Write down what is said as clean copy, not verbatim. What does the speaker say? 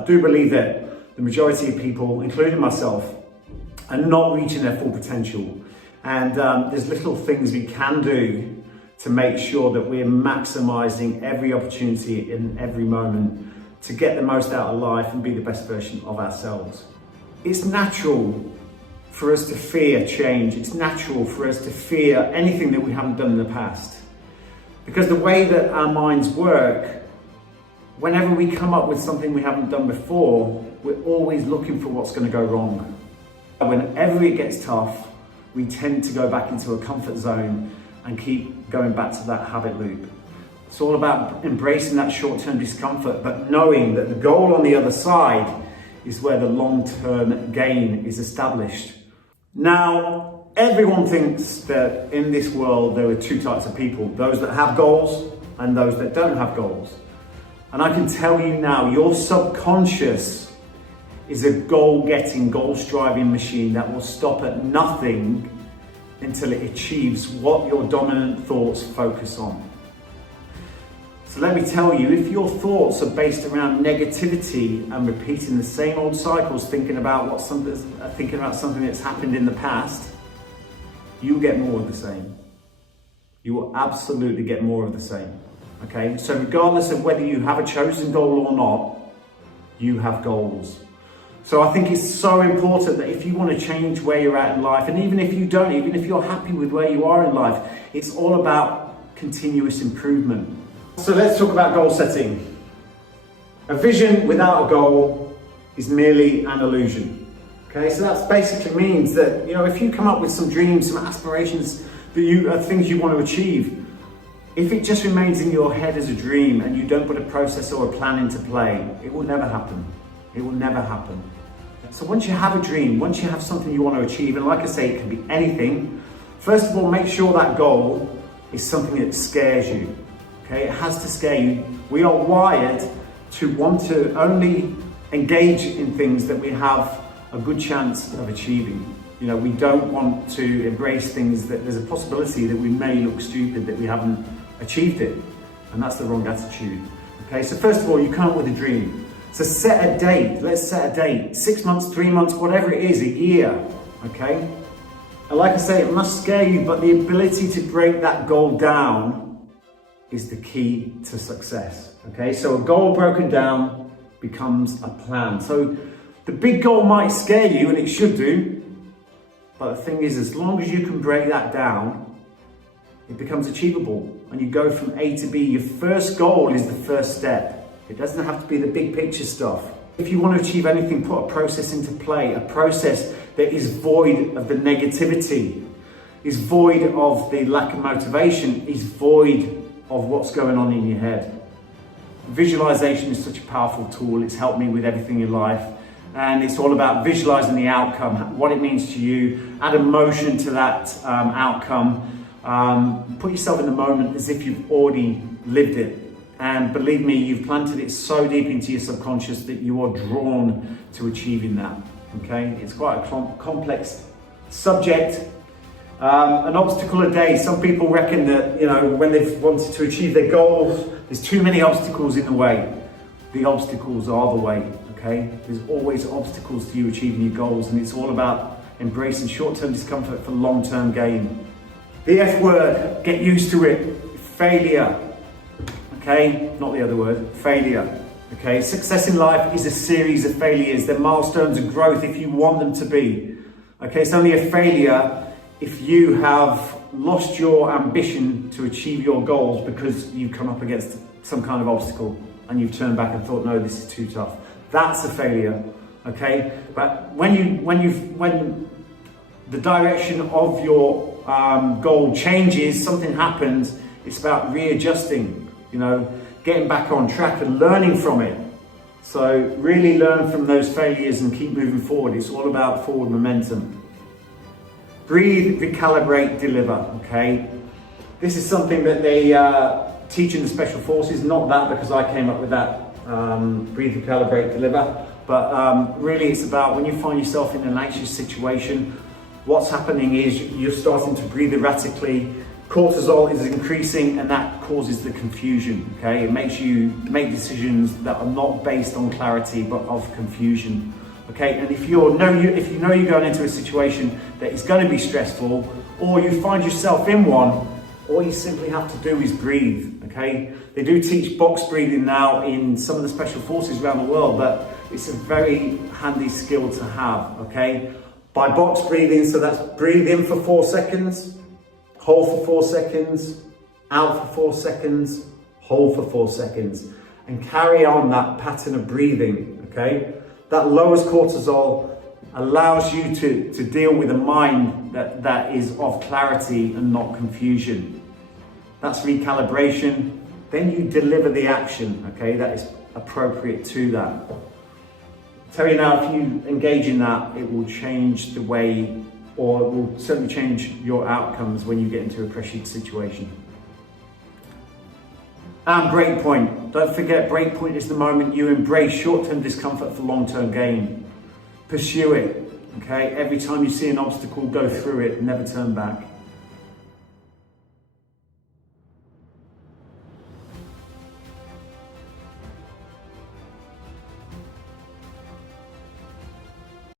I do believe that the majority of people, including myself, are not reaching their full potential. And there's little things we can do to make sure that we're maximizing every opportunity in every moment to get the most out of life and be the best version of ourselves. It's natural for us to fear change. It's natural for us to fear anything that we haven't done in the past. Because the way that our minds work, whenever we come up with something we haven't done before, we're always looking for what's going to go wrong. Whenever it gets tough, we tend to go back into a comfort zone and keep going back to that habit loop. It's all about embracing that short-term discomfort, but knowing that the goal on the other side is where the long-term gain is established. Now, everyone thinks that in this world there are two types of people, those that have goals and those that don't have goals. And I can tell you now, your subconscious is a goal-getting, goal-striving machine that will stop at nothing until it achieves what your dominant thoughts focus on. So let me tell you, if your thoughts are based around negativity and repeating the same old cycles, thinking about something that's happened in the past, you'll get more of the same. You will absolutely get more of the same. Okay, so regardless of whether you have a chosen goal or not, you have goals. So I think it's so important that if you want to change where you're at in life, and even if you don't, even if you're happy with where you are in life, it's all about continuous improvement. So let's talk about goal setting. A vision without a goal is merely an illusion. Okay, so that basically means that, if you come up with some dreams, some aspirations, things you want to achieve, if it just remains in your head as a dream and you don't put a process or a plan into play, it will never happen. It will never happen. So once you have a dream, once you have something you want to achieve, and like I say, it can be anything, first of all, make sure that goal is something that scares you. Okay, it has to scare you. We are wired to want to only engage in things that we have a good chance of achieving. We don't want to embrace things that there's a possibility that we may look stupid, that we haven't achieved it. And that's the wrong attitude. Okay, so first of all, you come up with a dream. So set a date, let's set a date, 6 months, 3 months, whatever it is, a year, okay? And like I say, it must scare you, but the ability to break that goal down is the key to success, okay? So a goal broken down becomes a plan. So the big goal might scare you, and it should do, but the thing is, as long as you can break that down, it becomes achievable, and you go from A to B. Your first goal is the first step. It doesn't have to be the big picture stuff. If you want to achieve anything, put a process into play, a process that is void of the negativity, is void of the lack of motivation, is void of what's going on in your head. Visualization is such a powerful tool. It's helped me with everything in life. And it's all about visualizing the outcome, what it means to you, add emotion to that outcome. Put yourself in the moment as if you've already lived it. And believe me, you've planted it so deep into your subconscious that you are drawn to achieving that. Okay, it's quite a complex subject. An obstacle a day. Some people reckon that, when they've wanted to achieve their goals, there's too many obstacles in the way. The obstacles are the way, okay? There's always obstacles to you achieving your goals, and it's all about embracing short-term discomfort for long-term gain. The F word, get used to it, failure. Okay, not the other word, failure. Okay, success in life is a series of failures. They're milestones of growth if you want them to be. Okay, it's only a failure if you have lost your ambition to achieve your goals because you've come up against some kind of obstacle and you've turned back and thought, no, this is too tough. That's a failure. Okay, but when the direction of your goal changes, something happens, it's about readjusting. Getting back on track and learning from it. So really learn from those failures and keep moving forward. It's all about forward momentum. Breathe, recalibrate, deliver, okay? This is something that they teach in the Special Forces, not that because I came up with that, breathe, recalibrate, deliver, but really it's about when you find yourself in an anxious situation, what's happening is you're starting to breathe erratically, cortisol is increasing, and that causes the confusion, okay? It makes you make decisions that are not based on clarity, but of confusion, okay? And if you know you're going into a situation that is going to be stressful, or you find yourself in one, all you simply have to do is breathe, okay? They do teach box breathing now in some of the special forces around the world, but it's a very handy skill to have, okay? By box breathing, so that's breathe in for 4 seconds, hold for 4 seconds, out for 4 seconds, hold for 4 seconds, and carry on that pattern of breathing, okay? That lowers cortisol, allows you to deal with a mind that is of clarity and not confusion. That's recalibration. Then you deliver the action, okay, that is appropriate to that. I tell you now, if you engage in that, it will change the way, or it will certainly change your outcomes when you get into a pressured situation. And break point. Don't forget, break point is the moment you embrace short-term discomfort for long-term gain. Pursue it, okay? Every time you see an obstacle, go through it, never turn back.